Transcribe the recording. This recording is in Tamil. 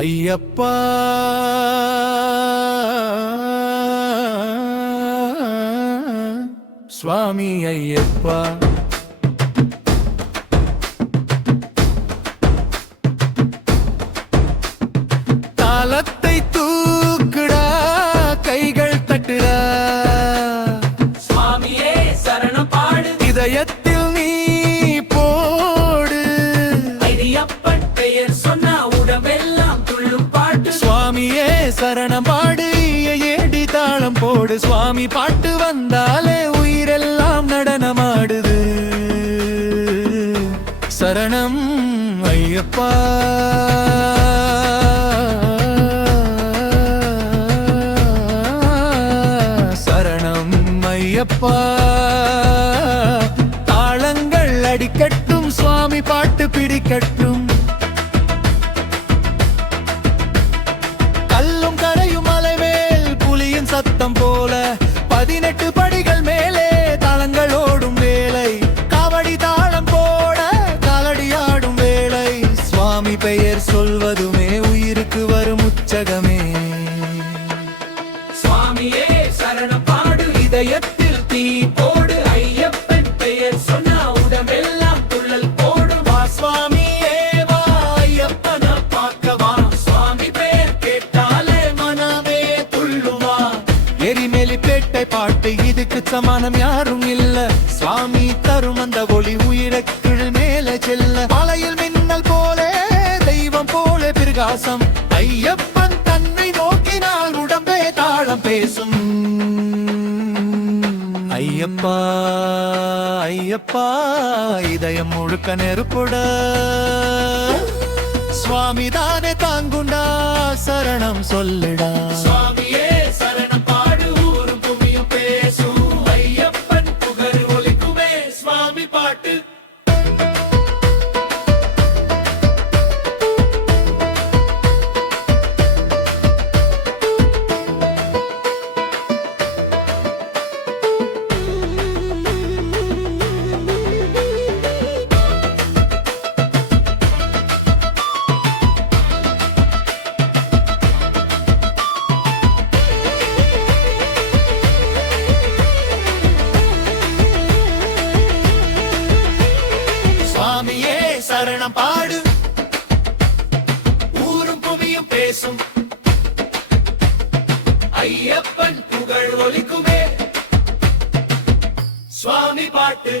ஐயப்பா சுவாமி ஐயப்பா தாளத்தை தூக்குடா கைகள் தட்டுடா சுவாமியே சரணம் பாடு இதயத்தில் நீ போடு ஐயப்பன் பெயர் சொன்னா உடம்பெல்லாம் துள்ளும் பாட்டு சுவாமியே சரணம் பாடு ஏடி தாளம் போடு சுவாமி பாட்டு வந்தாலே உயிரெல்லாம் நடனமாடுது சரணம் ஐயப்பா சரணம் ஐயப்பா தாளங்கள் அடிக்கட்டும் சுவாமி பாட்டு பிடிக்கட்டும் கல்லும் கரையும் மலைமேல் புலியின் சத்தம் போல 18 படிகள் மேலே தாளங்களோடும் வேலை காவடி தாளம் போட காலடியாடும் வேலை சுவாமி பெயர் சொல்வதுமே உயிருக்கு வரும் உற்சகமே சுவாமியே சரணம் பாடு இதயத்தில் தீ போடு ஐயப்பன் பெயர் சொன்னா உடம்பெல்லாம் துள்ளல் போடு வா சுவாமியே வா ஐயப்பன பார்க்கவா சுவாமி பெயர் கேட்டாலே மனமே துள்ளுவா எரிமேலி பேட்டை பாட்டு இதுக்கு சமானம் யாரும் இல்ல சுவாமி தரும் அந்த ஒளி உயிருக்கு மேலே செல்ல மலையில் மின்னல் போல தெய்வம் போல பிரகாசம் ஐயப்பன் தன்னை நோக்கினால் உடம்பே தாளம் பேசும் ஐயப்பா ஐயப்பா இதயம் முழுக்க நெருப்புட சுவாமி தானே தாங்குண்டா சரணம் சொல்லுடா சுவாமியே சரணம் பாடு ஊரும் புவியும் பேசும் ஐயப்பன் புகழ் ஒலிக்குமே சுவாமி பாட்டு சுவாமியே சரணம் பாடு ஊரும் புவியும் பேசும் ஐயப்பன் புகழ் ஒலிக்குமே சுவாமி பாட்டு